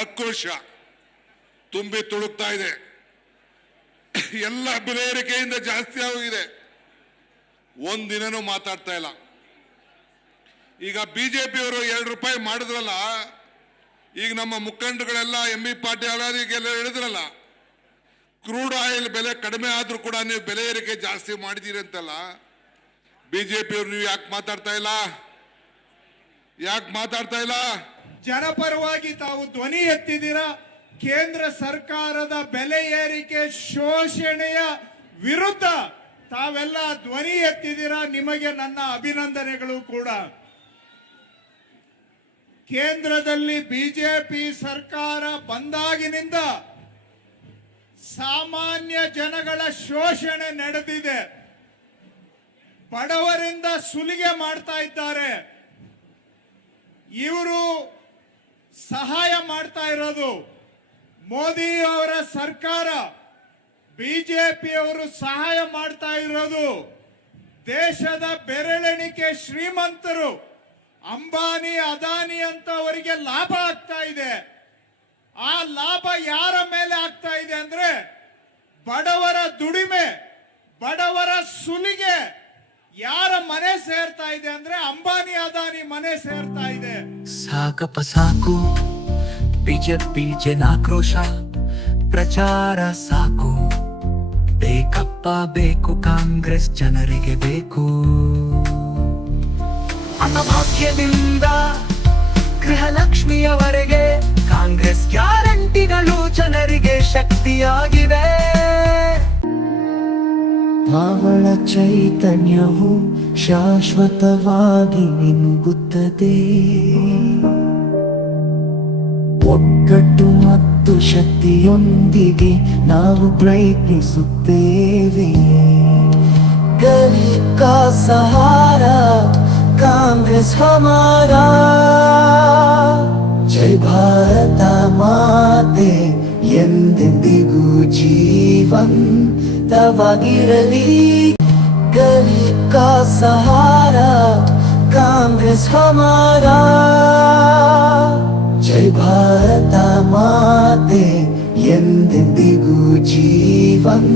ಆಕ್ರೋಶ ತುಂಬಿ ತುಳುಕ್ತಾ ಇದೆ. ಎಲ್ಲ ಬೆಲೆ ಏರಿಕೆಯಿಂದ ಜಾಸ್ತಿ ಆಗಿದೆ. ಒಂದಿನನೂ ಮಾತಾಡ್ತಾ ಇಲ್ಲ. ಈಗ ಬಿಜೆಪಿಯವರು ಎರಡು ರೂಪಾಯಿ ಮಾಡಿದ್ರಲ್ಲ, ಈಗ ನಮ್ಮ ಮುಖಂಡಗಳೆಲ್ಲ ಎಂ ಬಿ ಪಾಟೀಲ್ ಈಗೆಲ್ಲ ಹೇಳಿದ್ರಲ್ಲ, ಕ್ರೂಡ್ ಆಯಿಲ್ ಬೆಲೆ ಕಡಿಮೆ ಆದ್ರೂ ಕೂಡ ನೀವು ಬೆಲೆ ಏರಿಕೆ ಜಾಸ್ತಿ ಮಾಡಿದ್ದೀರಿ ಅಂತಲ್ಲ ಬಿಜೆಪಿಯವರು ನೀವು ಯಾಕೆ ಮಾತಾಡ್ತಾ ಇಲ್ಲ? ಯಾಕೆ ಮಾತಾಡ್ತಾ ಇಲ್ಲ? ಜನಪರವಾಗಿ ತಾವು ಧ್ವನಿ ಎತ್ತಿದ್ದೀರಾ? ಕೇಂದ್ರ ಸರ್ಕಾರದ ಬೆಲೆ ಏರಿಕೆ ಶೋಷಣೆಯ ವಿರುದ್ಧ ತಾವೆಲ್ಲ ಧ್ವನಿ ಎತ್ತಿದ್ದೀರಾ? ನಿಮಗೆ ನನ್ನ ಅಭಿನಂದನೆಗಳು ಕೂಡ. ಕೇಂದ್ರದಲ್ಲಿ ಬಿಜೆಪಿ ಸರ್ಕಾರ ಬಂದಾಗಿನಿಂದ ಸಾಮಾನ್ಯ ಜನಗಳ ಶೋಷಣೆ ನಡೆದಿದೆ. ಬಡವರಿಂದ ಸುಲಿಗೆ ಮಾಡ್ತಾ ಇದ್ದಾರೆ. ಇವರು ಸಹಾಯ ಮಾಡ್ತಾ ಇರೋದು ಮೋದಿ ಅವರ ಸರ್ಕಾರ. ಬಿಜೆಪಿಯವರು ಸಹಾಯ ಮಾಡ್ತಾ ಇರೋದು ದೇಶದ ಬೆರಳೆಣಿಕೆ ಶ್ರೀಮಂತರು. ಅಂಬಾನಿ, ಅದಾನಿ ಅಂತ ಅವರಿಗೆ ಲಾಭ ಆಗ್ತಾ ಇದೆ. ಆ ಲಾಭ ಯಾರ ಮೇಲೆ ಆಗ್ತಾ ಇದೆ ಅಂದ್ರೆ ಬಡವರ ದುಡಿಮೆ ಬಡವರ ಸುಲಿಗೆ ಯಾರ ಮನೆ ಸೇರ್ತಾ ಇದೆ ಅಂದ್ರೆ ಅಂಬಾನಿ ಅದಾನಿ ಮನೆ ಸೇರ್ತಾ ಇದೆ. ಸಾಕಪ್ಪ ಸಾಕು ಬಿಜೆಪಿ ಜನಾಕ್ರೋಶ ಪ್ರಚಾರ ಸಾಕು. ಬೇಕಪ್ಪ ಬೇಕು, ಕಾಂಗ್ರೆಸ್ ಜನರಿಗೆ ಬೇಕು. ಅನ್ನಭಾಗ್ಯದಿಂದ ಗೃಹಲಕ್ಷ್ಮಿಯವರೆಗೆ ಕಾಂಗ್ರೆಸ್ ಗ್ಯಾರಂಟಿಗಳು ಜನರಿಗೆ ಶಕ್ತಿಯಾಗಿವೆ. ಅವಳ ಚೈತನ್ಯವು ಶಾಶ್ವತವಾಗಿ ನಿಮಗುತ್ತದೆ ಒಗ್ಗಟ್ಟು ಮತ್ತು ಶಕ್ತಿಯೊಂದಿಗೆ ನಾವು ಪ್ರಯತ್ನಿಸುತ್ತೇವೆ. ಕಾ ಸಹಾರಾ ಕಾಂಗ್ರೆಸ್ ಹಮಾರ. ಜೈ ಭಾರತ ಮಾತೆ, ಎಂದೆಂದಿಗೂ ಜೀವಂತವಾಗಿರಲಿ ಗರೀಬ್ ಕಾ ಸಹಾರ ಕಾಂಗ್ರೆಸ್ ಹಮಾರ. ಜೈ ಭಾರತ ಮಾತೆ ಎಂದೆಂದಿಗೂ ಜೀವಂತವಾಗಿರಲಿ.